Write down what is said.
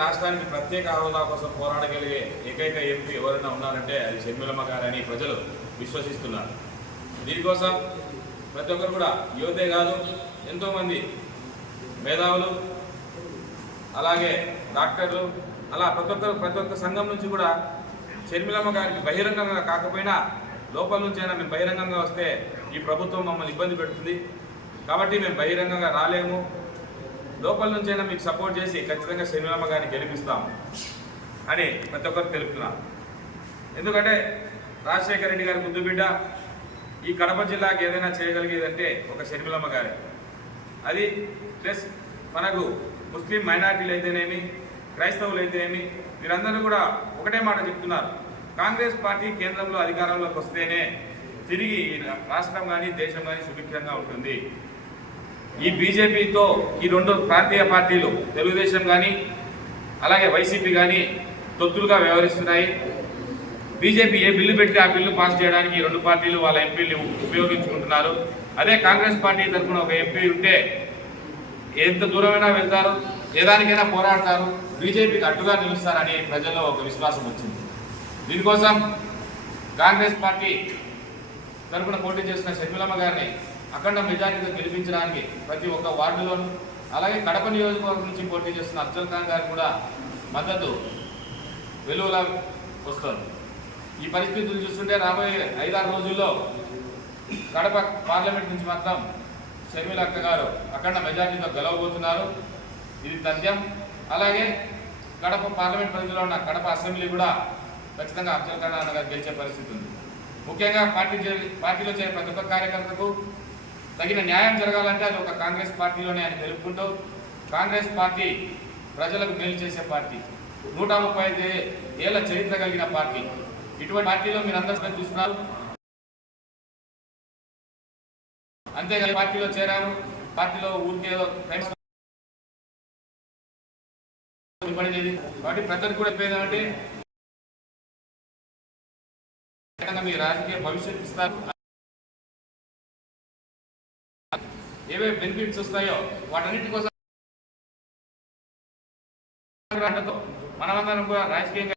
రాష్ట్రానికి ప్రత్యేక హోదా కోసం పోరాడగలిగే ఏకైక ఎంపీ ఎవరైనా ఉన్నారంటే అది షర్మిలమ్మ గారని ప్రజలు విశ్వసిస్తున్నారు. దీనికోసం ప్రతి ఒక్కరు కూడా యువతే కాదు, ఎంతోమంది మేధావులు, అలాగే డాక్టర్లు, అలా ప్రతి ఒక్క సంఘం నుంచి కూడా షర్మిలమ్మ గారికి బహిరంగంగా కాకపోయినా లోపల నుంచైనా మేము బహిరంగంగా వస్తే ఈ ప్రభుత్వం మమ్మల్ని ఇబ్బంది పెడుతుంది, కాబట్టి మేము బహిరంగంగా రాలేము, లోపల నుంచైనా మీకు సపోర్ట్ చేసి ఖచ్చితంగా షర్మిలమ్మ గారిని గెలిపిస్తాము అని ప్రతి ఒక్కరు తెలుపుతున్నారు. ఎందుకంటే రాజశేఖర రెడ్డి గారి ముద్దు బిడ్డ ఈ కడప జిల్లాకి ఏదైనా చేయగలిగేదంటే ఒక షర్మిలమ్మ గారే. అది ప్లస్ మనకు ముస్లిం మైనార్టీలు అయితేనేమి, క్రైస్తవులు అయితేనేమి, వీరందరూ కూడా ఒకటే మాట చెప్తున్నారు, కాంగ్రెస్ పార్టీ కేంద్రంలో అధికారంలోకి వస్తేనే తిరిగి రాష్ట్రం కానీ దేశం కానీ సుభిక్షంగా ఉంటుంది. ఈ బీజేపీతో ఈ రెండు ప్రాంతీయ పార్టీలు తెలుగుదేశం కానీ అలాగే వైసీపీ కానీ తొత్తులుగా వ్యవహరిస్తున్నాయి. బీజేపీ ఏ బిల్లు పెట్టి ఆ బిల్లు పాస్ చేయడానికి ఈ రెండు పార్టీలు వాళ్ళ ఎంపీలు ఉపయోగించుకుంటున్నారు. అదే కాంగ్రెస్ పార్టీ తరఫున ఒక ఎంపీ ఉంటే ఎంత దూరమైనా వెళ్తారు, ఏదానికైనా పోరాడతారు, బీజేపీకి అడ్డుగా నిలుస్తారని ప్రజల్లో ఒక విశ్వాసం వచ్చింది. దీనికోసం కాంగ్రెస్ పార్టీ తరఫున పోటీ చేస్తున్న షర్మిలమ్మ గారిని అఖండ మెజారిటీతో గెలిపించడానికి ప్రతి ఒక్క వార్డులోనూ, అలాగే కడప నియోజకవర్గం నుంచి పోటీ చేస్తున్న అఫ్జల్ ఖాన్ గారికి కూడా మద్దతు వెలువలా వస్తుంది. ఈ పరిస్థితులు చూస్తుంటే రాబోయే 5-6 రోజుల్లో కడప పార్లమెంట్ నుంచి మాత్రం షర్మిల అక్క గారు అఖండ మెజారిటీతో గెలవబోతున్నారు. ఇది తథ్యం. అలాగే కడప పార్లమెంట్ పరిధిలో ఉన్న కడప అసెంబ్లీ కూడా ఖచ్చితంగా అఫ్జల్ ఖాన్ అన్న గారు గెలిచే పరిస్థితి ఉంది. ముఖ్యంగా పార్టీలో చేరే ప్రతి ఒక్క కార్యకర్తకు తగిన న్యాయం జరగాలంటే అది ఒక కాంగ్రెస్ పార్టీలోనే అని తెలుపుకుంటూ, కాంగ్రెస్ పార్టీ ప్రజలకు మేలు చేసే పార్టీ, 135 ఏళ్ల చరిత్ర కలిగిన పార్టీ. ఇటువంటి పార్టీలో మీరు అందరూ చూస్తున్నారు. అంతేగాని పార్టీలో చేరాము, పార్టీలో ఊరికేదో పడినది. కాబట్టి ప్రజలకు కూడా చెప్పేదంటే మీ రాజకీయ భవిష్యత్తు ఇస్తారు, ఏవే బెనిఫిట్స్ వస్తాయో వాటన్నిటి కోసం మనమందరం కూడా రాజకీయంగా